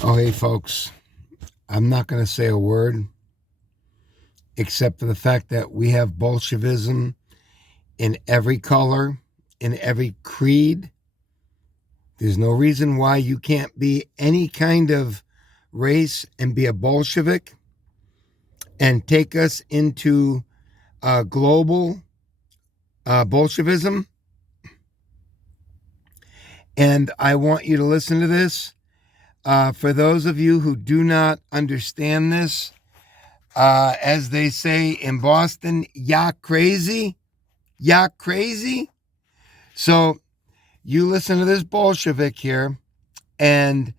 Oh, hey, folks. I'm not going to say a word except for the fact that we have Bolshevism in every color, in every creed. There's no reason why you can't be any kind of race and be a Bolshevik and take us into global Bolshevism. And I want you to listen to this. For those of you who do not understand this, as they say in Boston, ya crazy. Ya crazy. So you listen to this Bolshevik here and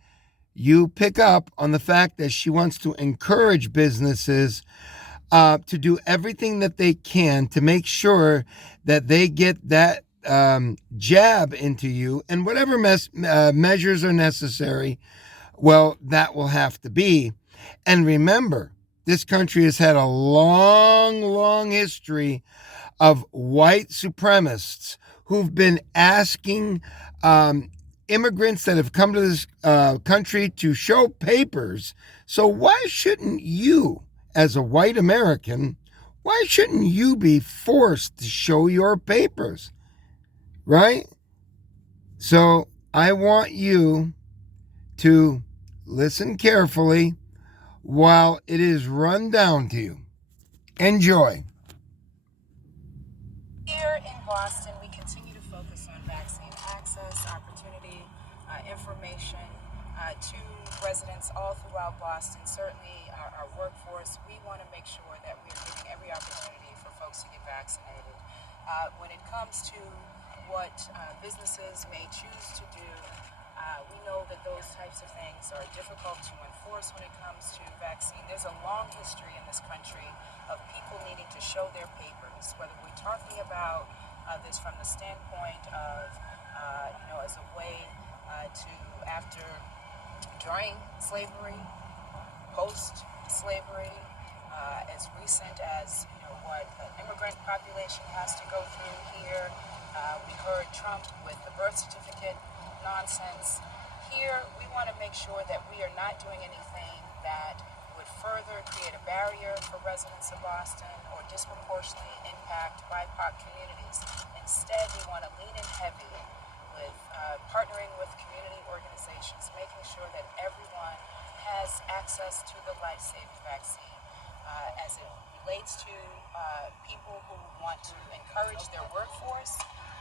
you pick up on the fact that she wants to encourage businesses to do everything that they can to make sure that they get that jab into you, and whatever measures are necessary, well, that will have to be. And remember, this country has had a long, long history of white supremacists who've been asking immigrants that have come to this country to show papers. So why shouldn't you, as a white American, why shouldn't you be forced to show your papers? Right? So I want you to listen carefully while it is run down to you. Enjoy. Here in Boston, we continue to focus on vaccine access, opportunity, information to residents all throughout Boston, certainly our workforce. We want to make sure that we are giving every opportunity for folks to get vaccinated. When it comes to what businesses may choose to do, we know that those types of things are difficult to enforce when it comes to vaccine. There's a long history in this country of people needing to show their papers, whether we're talking about this from the standpoint of, as a way to, after, during slavery, post-slavery, as recent as, what an immigrant population has to go through here. We heard Trump with the birth certificate nonsense. Here, we want to make sure that we are not doing anything that would further create a barrier for residents of Boston or disproportionately impact BIPOC communities. Instead, we want to lean in heavy with partnering with community organizations, making sure that everyone has access to the life-saving vaccine. As it relates to people who want to encourage their workforce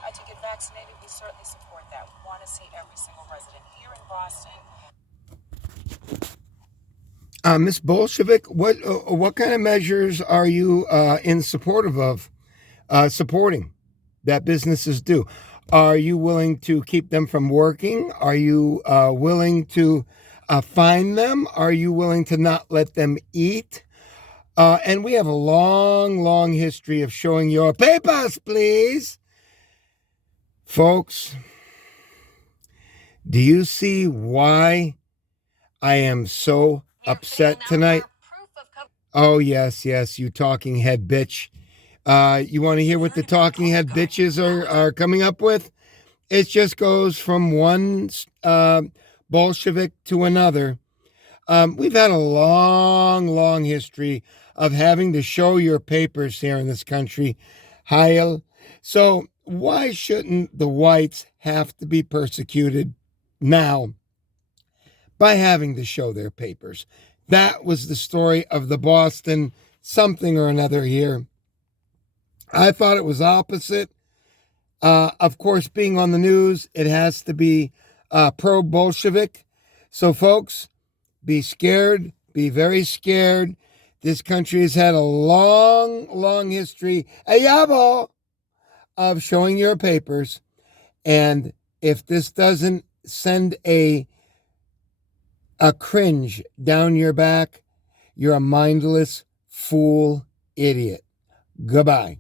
to get vaccinated, we certainly support that. We want to see every single resident here in Boston. Miss Bolshevik, what kind of measures are you in supportive of supporting that businesses do? Are you willing to keep them from working? Are you willing to fine them? Are you willing to not let them eat? And we have a long, long history of showing your papers, please. Folks, do you see why I am so upset tonight? Oh, yes, you talking head bitch. You want to hear what the talking head bitches are coming up with? It just goes from one Bolshevik to another. We've had a long, long history of having to show your papers here in this country. Heil. So why shouldn't the whites have to be persecuted now by having to show their papers? That was the story of the Boston something or another here. I thought it was opposite. Of course, being on the news, it has to be pro-Bolshevik. So, folks, be scared. Be very scared. This country has had a long, long history, of showing your papers. And if this doesn't send a cringe down your back, you're a mindless fool idiot. Goodbye.